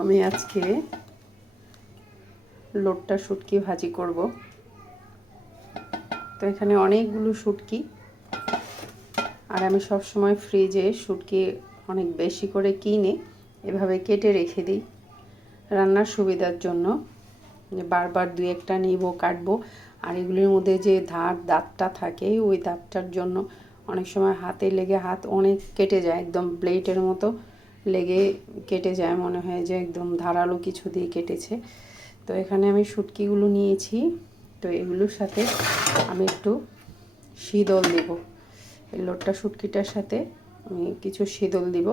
আমি আজকে লোটটা শুটকি ভাজি করব। তো এখানে অনেকগুলো শুটকি, আর আমি সব সময় ফ্রিজে শুটকি অনেক বেশি করে কিনে এভাবে কেটে রেখে দিই রান্নার সুবিধার জন্য। বারবার দুই একটা নিব, কাটবো, আর এগুলির মধ্যে যে দাঁতটা থাকে ওই দাঁতটার জন্য অনেক সময় হাতে লেগে হাত অনেক কেটে যায়, একদম ব্লেডের মতো লেগে কেটে যায়, মনে হয় যে একদম ধারালো কিছু দিয়ে কেটেছে। তো এখানে আমি শুটকিগুলো নিয়েছি। তো এগুলোর সাথে আমি একটু শীতল দেব, এই লোটটা শুটকিটার সাথে আমি কিছু শীতল দিব।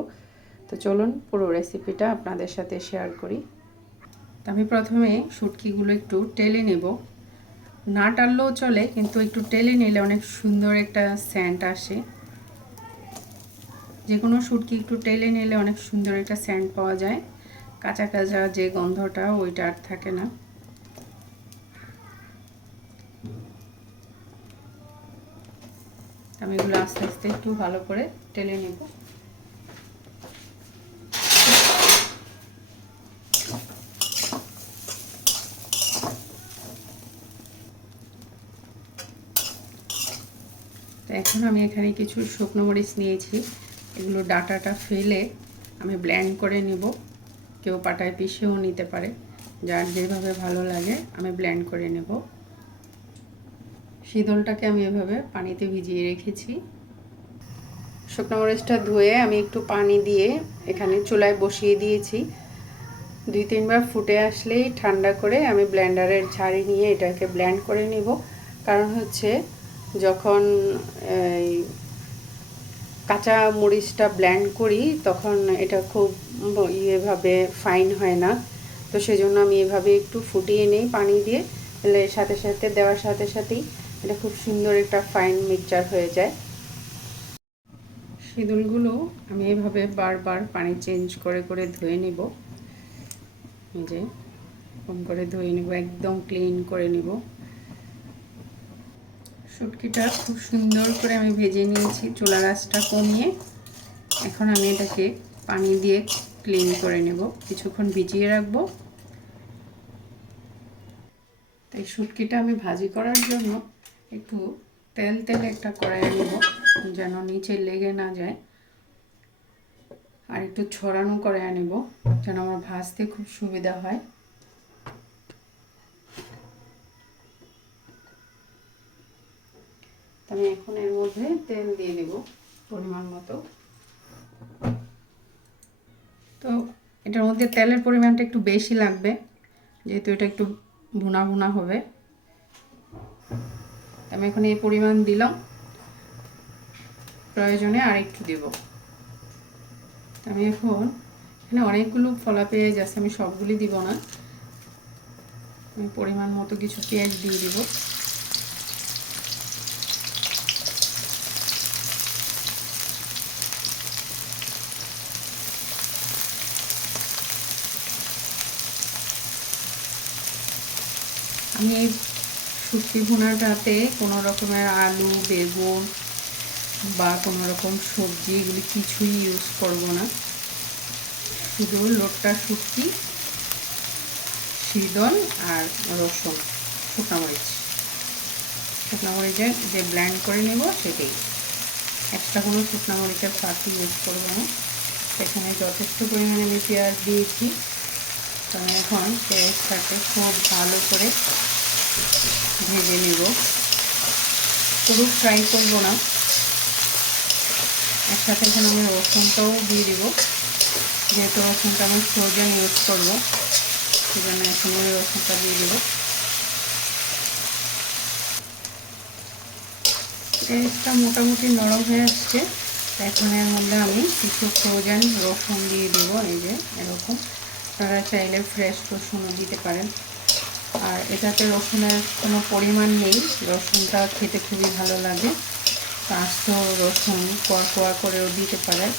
তো চলুন পুরো রেসিপিটা আপনাদের সাথে শেয়ার করি। তো আমি প্রথমে শুটকিগুলো একটু টেলে নেব, না টাললেও চলে, কিন্তু একটু টেলে নিলে অনেক সুন্দর একটা স্যান্ট আসে। যে কোনো শুটকি একটু টেলে নিলে অনেক সুন্দর একটা স্যান্ট পাওয়া যায়, কাঁচা কাঁচা যে গন্ধটা ওইটা আর থাকে না। আমি এগুলো আস্তে আস্তে একটু ভালো করে টেলে নেব। তো এখন আমি এখানে কিছু শুকনো মরিচ নিয়েছি, এগুলো ডাঁটাটা ফেলে আমি ব্লেন্ড করে নেব। কেউ পাটায় পিষেও নিতে পারে, যার যেভাবে ভালো লাগে। আমি ব্লেন্ড করে নেব। শীতলটাকে আমি এভাবে পানিতে ভিজিয়ে রেখেছি। শুকনো মরিচটা ধুয়ে আমি একটু পানি দিয়ে এখানে চুলায় বসিয়ে দিয়েছি। 2-3 বার ফুটে আসলেই ঠান্ডা করে আমি ব্লেন্ডারের ঝাড়ি নিয়ে এটাকে ব্লেন্ড করে নিব। কারণ হচ্ছে যখন কাঁচা মরিচটা ব্লেন্ড করি তখন এটা খুব এভাবে ফাইন হয় না। তো সেজন্য আমি এভাবে একটু ফুটিয়ে নিই পানি দিয়ে, তাহলে সাথে সাথে দেওয়ার সাথে সাথেই এটা খুব সুন্দর একটা ফাইন মিক্সচার হয়ে যায়। শীতলগুলো আমি এভাবে বারবার পানি চেঞ্জ করে করে ধুয়ে নিব। এই যে এরকম করে ধুয়ে নিব, একদম ক্লিন করে নিব। শুটকিটা খুব সুন্দর করে আমি ভেজে নিয়েছি চুলার আঁচটা কমিয়ে। এখন আমি এটাকে পানি দিয়ে ক্লিন করে নেব, কিছুক্ষণ ভিজিয়ে রাখবো। তাই শুটকিটা আমি ভাজি করার জন্য একটু তেল তেল একটা কড়াইয়ে নেব, যেন নিচে লেগে না যায়। আর একটু ছড়ানো কড়াইয়ে নেব, যেন আমার ভাজতে খুব সুবিধা হয়। আমি এখন এর মধ্যে তেল দিয়ে দেব পরিমাণ মতো। তো এটার মধ্যে তেলের পরিমাণটা একটু বেশি লাগবে, যেহেতু এটা একটু ভুনা ভুনা হবে। আমি এখন এই পরিমাণ দিলাম, প্রয়োজনে আর একটু দেব। আমি এখন এখানে অনেকগুলো ফলা পেঁয়াজ আছে, আমি সবগুলি দিব না, আমি পরিমাণ মতো কিছু পেঁয়াজ দিয়ে দিব। আমি এই শুটকি ভুনাটাতে কোনো রকমের আলু, বেগুন বা কোনো রকম সবজি এগুলি কিছুই ইউজ করব না। শুধু লোটটা শুটকি, শীতল আর রসুন, শুকনো মরিচের যে ব্লেন্ড করে নেব সেটাই। এক্সট্রা কোনো শুকনো মরিচের ফাঁকি ইউজ করব না। সেখানে যথেষ্ট পরিমাণে আমি পেঁয়াজ দিয়েছি। তো আমি এখন পেঁয়াজটাকে খুব ভালো করে ভেজে নেব, পুরো ফ্রাই করব না। একসাথে এখানে আমি রসুনটাও দিয়ে দিব, যেহেতু রসুনটা আমি ফ্রোজেন ইউজ করবো, সেজন্য এখন আমি রসুনটা দিয়ে দেব। পেঁয়াজটা মোটামুটি নরম হয়ে আসছে, এখন এর মধ্যে আমি কিছু ফ্রোজেন রসুন দিয়ে দেবো। এই যে এরকম, আপনারা চাইলে ফ্রেশ রসুনও দিতে পারেন। আর এটাতে রসুনের কোনো পরিমাণ নেই, রসুনটা খেতে খুবই ভালো লাগে। আস্ত রসুন কোয়া করেও দিতে পারেন,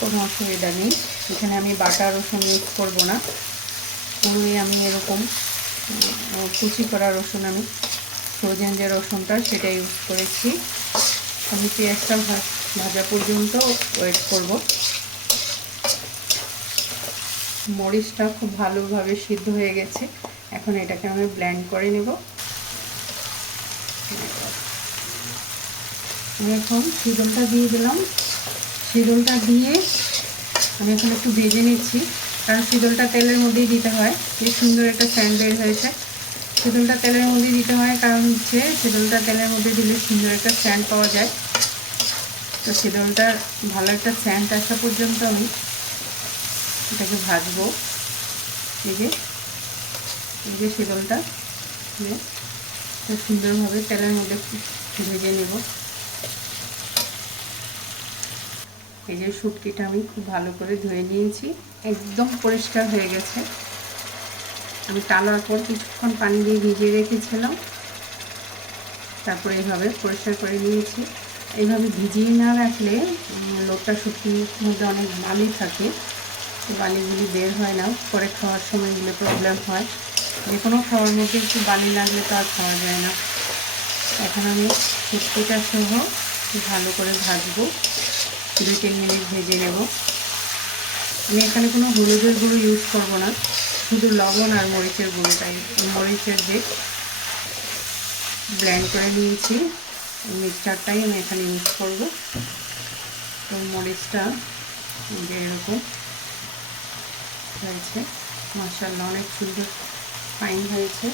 কোনো অসুবিধা নেই। এখানে আমি বাটা রসুন ইউজ করব না, পুরোই আমি এরকম কুচি করা রসুন, আমি ফ্রোজেন যে রসুনটা সেটা ইউজ করেছি। আমি পেঁয়াজটা ভাজা পর্যন্ত ওয়েট করব। মরিচটা খুব ভালোভাবে সিদ্ধ হয়ে গেছে। এখন এটাকে আমি ব্লেন্ড করে নেব। আমি এখন শীতলটা দিয়ে দিলাম। শীতলটা দিয়ে আমি এখন একটু ভেজে নিচ্ছি, কারণ শীতলটা তেলের মধ্যেই দিতে হয়। বেশ সুন্দর একটা স্যান্ড বের হয়েছে। শীতলটা তেলের মধ্যেই দিতে হয় কারণ হচ্ছে শীতলটা তেলের মধ্যে দিলে সুন্দর একটা স্যান্ড পাওয়া যায়। তো শীতলটার ভালো একটা স্যান্ড আসা পর্যন্ত আমি এটাকে ভাজবো। এই যে শীতলটা খুব সুন্দরভাবে তেলের মধ্যে ভেজে নেব। এই যে শুটকিটা আমি খুব ভালো করে ধুয়ে নিয়েছি, একদম পরিষ্কার হয়ে গেছে। আমি টালার পর কিছুক্ষণ পানি দিয়ে ভিজিয়ে রেখেছিলাম, তারপরে এইভাবে পরিষ্কার করে নিয়েছি। এইভাবে ভিজিয়ে না রাখলে লোটটা শুটকির মধ্যে অনেক বালি থাকে, বালিগুলি বের হয় না, পরে খাওয়ার সময় এগুলো প্রবলেম হয়। যে কোনো খাওয়ার মধ্যে একটু বালি লাগলে তো আর খাওয়া যায় না। এখন আমি শুটকিটা সহ ভালো করে ভাজবো, 2-3 মিনিট ভেজে নেব। আমি এখানে কোনো হলুদের গুঁড়ো ইউজ করব না, শুধু লবণ আর মরিচের গুঁড়োটাই, মরিচের যে ব্লেন্ড করে নিয়েছি মিক্সচারটাই আমি এখানে ইউজ করব। তো মরিচটা যে এরকম হয়েছে, মাশাআল্লাহ অনেক সুন্দর ফাইন হয়েছে।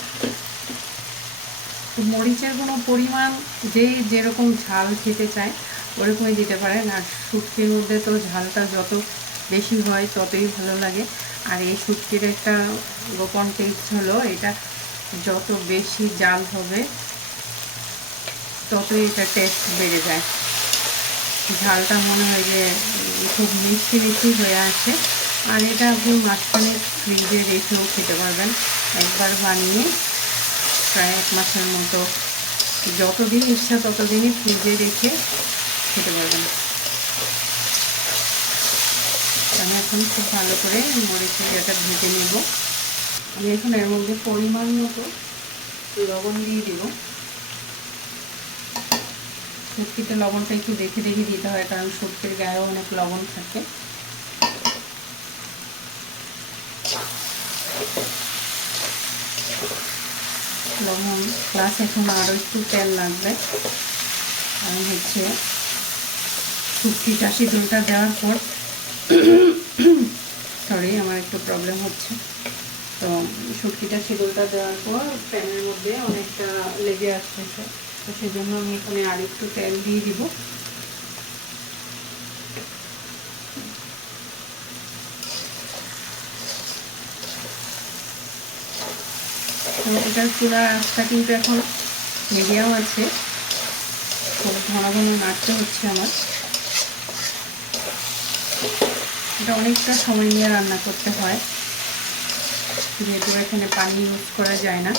তো মরিচের কোনো পরিমাণ যে যেরকম ঝাল খেতে চায় ওরকমই দিতে পারেন। আর শুটকির মধ্যে তো ঝালটা যত বেশি হয় ততই ভালো লাগে। আর এই শুটকির একটা গোপন টেস্ট হলো, এটা যত বেশি জাল হবে ততই এটা টেস্ট বেড়ে যায়। ঝালটা মনে হয় যে খুব মিষ্টি মিষ্টি হয়ে আসে। আর এটা আপনি মাঝখানে ফ্রিজে রেখেও খেতে পারবেন, একবার বানিয়ে প্রায় 1 মাসের মতো, যতদিন ইচ্ছা ততদিনই ফ্রিজে রেখে খেতে পারবেন। আমি এখন খুব ভালো করে মরিচের এটা ভেজে নেব। আমি এখন এর মধ্যে পরিমাণ মতো লবণ দিয়ে দিব। শুটকিতে লবণটা একটু দেখে দেখে দিতে হয়, কারণ শুটকির গায়েও অনেক লবণ থাকে। লবণ প্লাস এখন আরও একটু তেল লাগবে, কারণ হচ্ছে শুটকিটা শীতলটা দেওয়ার পর সরি আমার একটু প্রবলেম হচ্ছে। তো শুটকিটা শীতলটা দেওয়ার পর প্যানের মধ্যে অনেকটা লেগে আসতেছে, তো সেজন্য আমি এখানে আর একটু তেল দিয়ে দিব। তো এটার চুলার আঁচটা কিন্তু এখন মিডিয়াম আছে, খুব ঘন ঘন নাড়তে হচ্ছে আমার। এটা অনেকটা সময় নিয়ে রান্না করতে হয়, যেহেতু এখানে পানি ইউজ করা যায় না।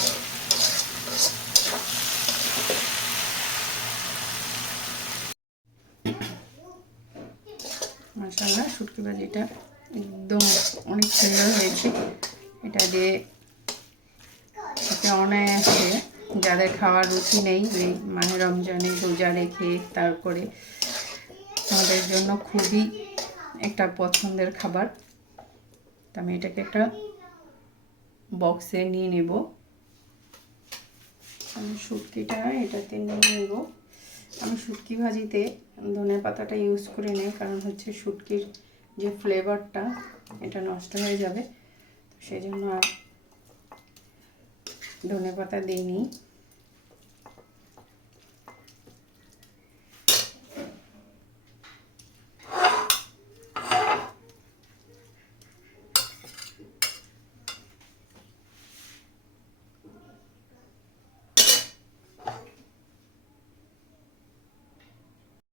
মাশাআল্লাহ শুটকি ভাজিটা একদম অনেক সুন্দর হয়েছে। এটা দিয়ে অনায়াসে যাদের খাওয়ার রুচি নেই, এই মাহে রমজানে রোজা রেখে তারপরে আমাদের জন্য খুবই একটা পছন্দের খাবার। তো আমি এটাকে একটা বক্সে নিয়ে নেব। আমি শুটকিটা এটাতে নিয়ে নেব। আমি শুটকি ভাজিতে ধনেপাতাটা ইউজ করে নিই, কারণ হচ্ছে শুটকির যে ফ্লেভারটা এটা নষ্ট হয়ে যাবে, তো সেই জন্য আর ধনেপাতা দিইনি।